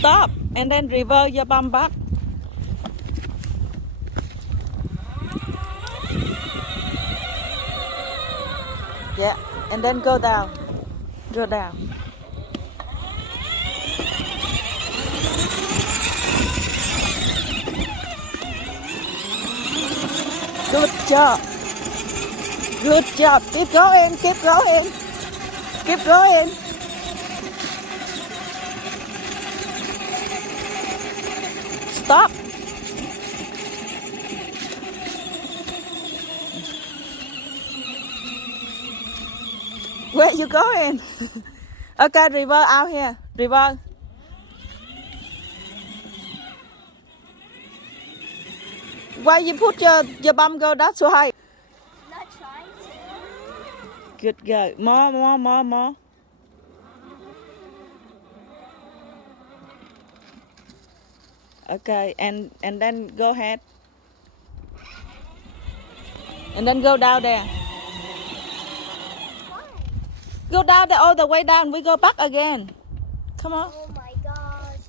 Stop and then reverse your bum back. Yeah, and then go down. Go down. Good job. Good job. Keep going. Keep going. Keep going. Stop. Where you going? Okay, reverse out here. Reverse. Why you put your bum go that so high? Not trying to. Good girl. More. Okay, and then go ahead. And then go down there. Why? Go down there all the way down. We go back again. Come on. Oh my gosh.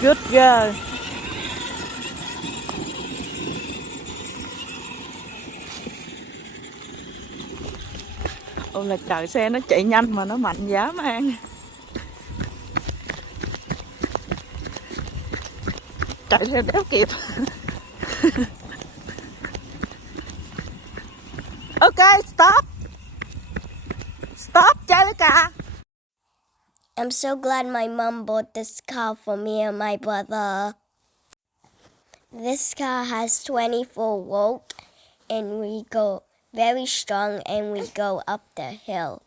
Good girl. Ôi là trời, xe nó chạy nhanh mà nó mạnh dã man. Chạy theo đéo kịp. Okay, stop. Stop, Jalika. I'm so glad my mom bought this car for me and my brother. This car has 24 volt and we go very strong and we go up the hill.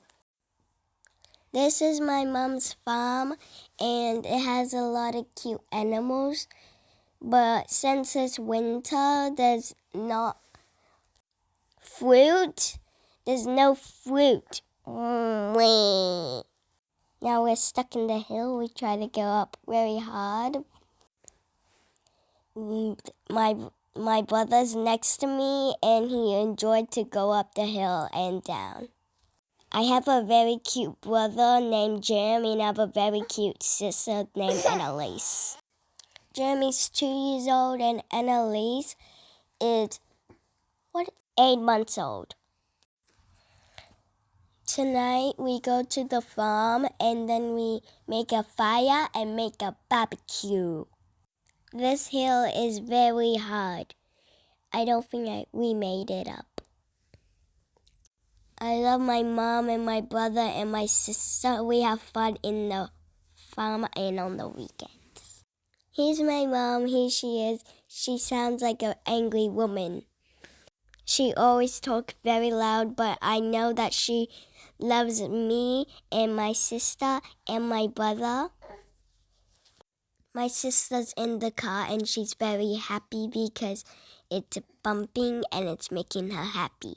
This is my mom's farm and it has a lot of cute animals. But since it's winter, there's not fruit. There's no fruit. Now we're stuck in the hill. We try to go up very hard. My brother's next to me and he enjoyed to go up the hill and down. I have a very cute brother named Jeremy and I have a very cute sister named Annalise. Jeremy's 2 years old and Annalise is 8 months old. Tonight we go to the farm and then we make a fire and make a barbecue. This hill is very hard. I don't think we made it up. I love my mom and my brother and my sister. We have fun in the farm and on the weekends. Here's my mom. Here she is. She sounds like an angry woman. She always talks very loud, but I know that she loves me and my sister and my brother. My sister's in the car and she's very happy because it's bumping and it's making her happy.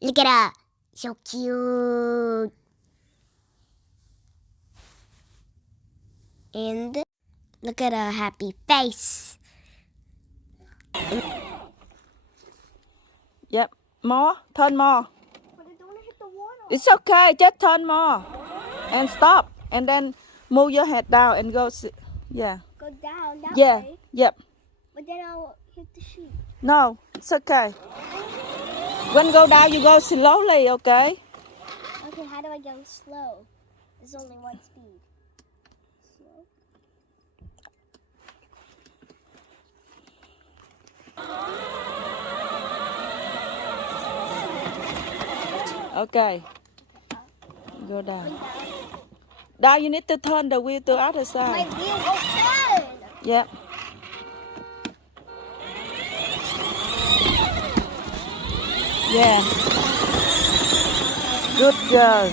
Look at her. So cute. And look at her happy face. Yep. More. Turn more. But I don't want to hit the water. It's okay. Just turn more. And stop. And then move your head down and go. Yeah. Go down that Yeah. way. Yep. But then I'll hit the sheet. No. It's okay. When go down, you go slowly, okay? Okay, how do I go slow? There's only one speed. Slow. Okay. Go down. Now you need to turn the wheel to the other My side. wheel won't turn. Yep. Yeah. Good girl.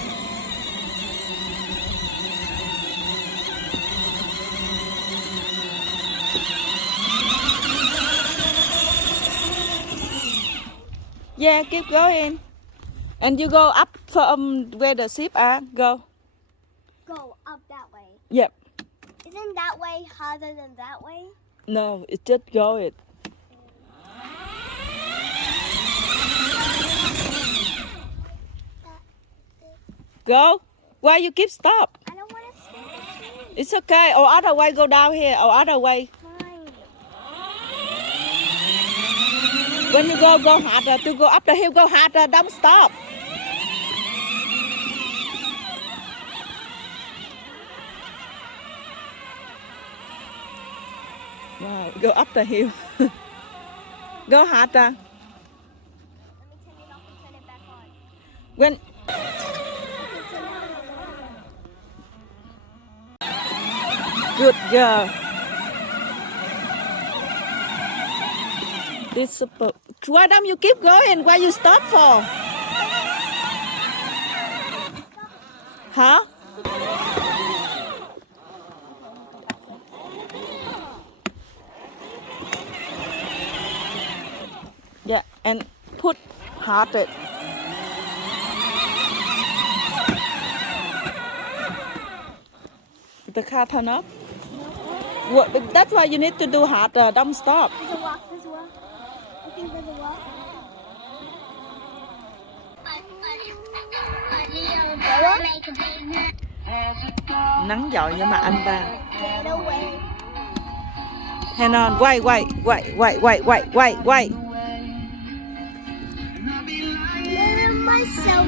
Yeah, keep going. And you go up from where the sheep are. Go. Go up that way. Yep. Isn't that way harder than that way? No, it's just go it. Go. Why you keep stop? I don't want to stay with you. It's okay. Or other way, go down here. Or other way. Fine. When you go harder. To go up the hill, go harder. Don't stop. Wow, go up the hill. Go harder. Let me turn it off and turn it back on. When Okay, so now good girl. This super. Why don't you keep going? Why you stop for? Huh? Yeah, and put hearted. The car turn off. What, that's why you need to do harder. Don't stop. there's a walk, there's a walk. I think there's a walk. Nắng giỏi nhưng mà anh ba. Get away. Hang on, wait. Myself.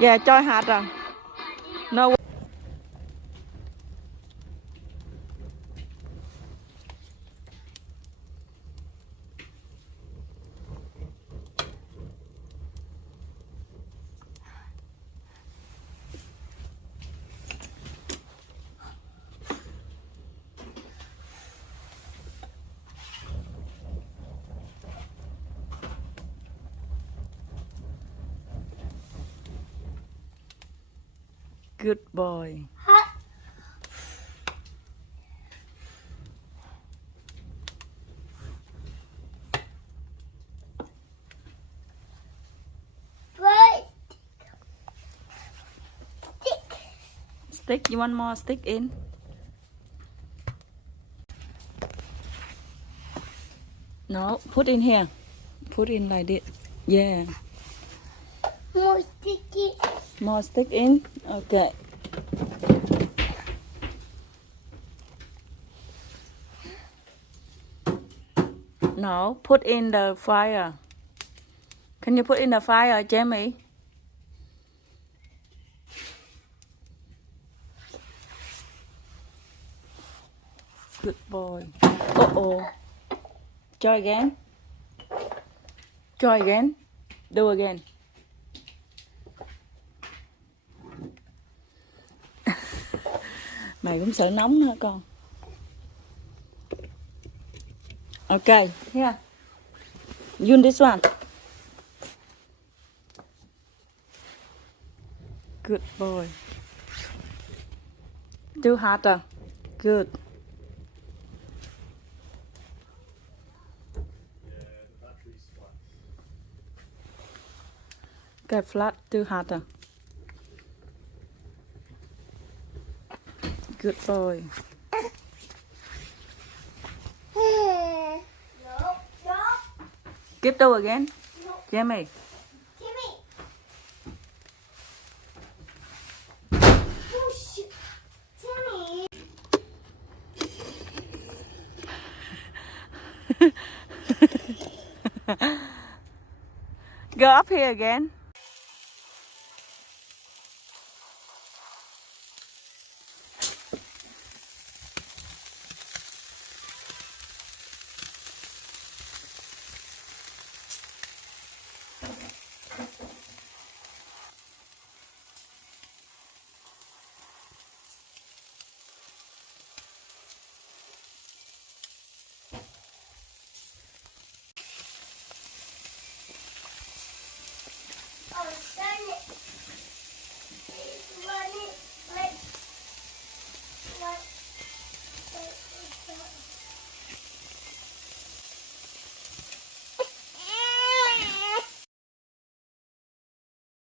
Yeah, try harder. No. Good boy. Stick, you want more stick in? No, put in here. Put in like this. Yeah. More sticky. More stick in. Okay. No, put in the fire. Can you put in the fire, Jamie? Good boy. Uh-oh. Try again. Try again. Do again. Mày cũng sợ nóng hả con? Okay, here. Use this one. Good boy. Do harder. Good. Get flat. Do harder. Good boy. Keep do again. Jamie. Timmy. Oh, shoot. Timmy. Go up here again.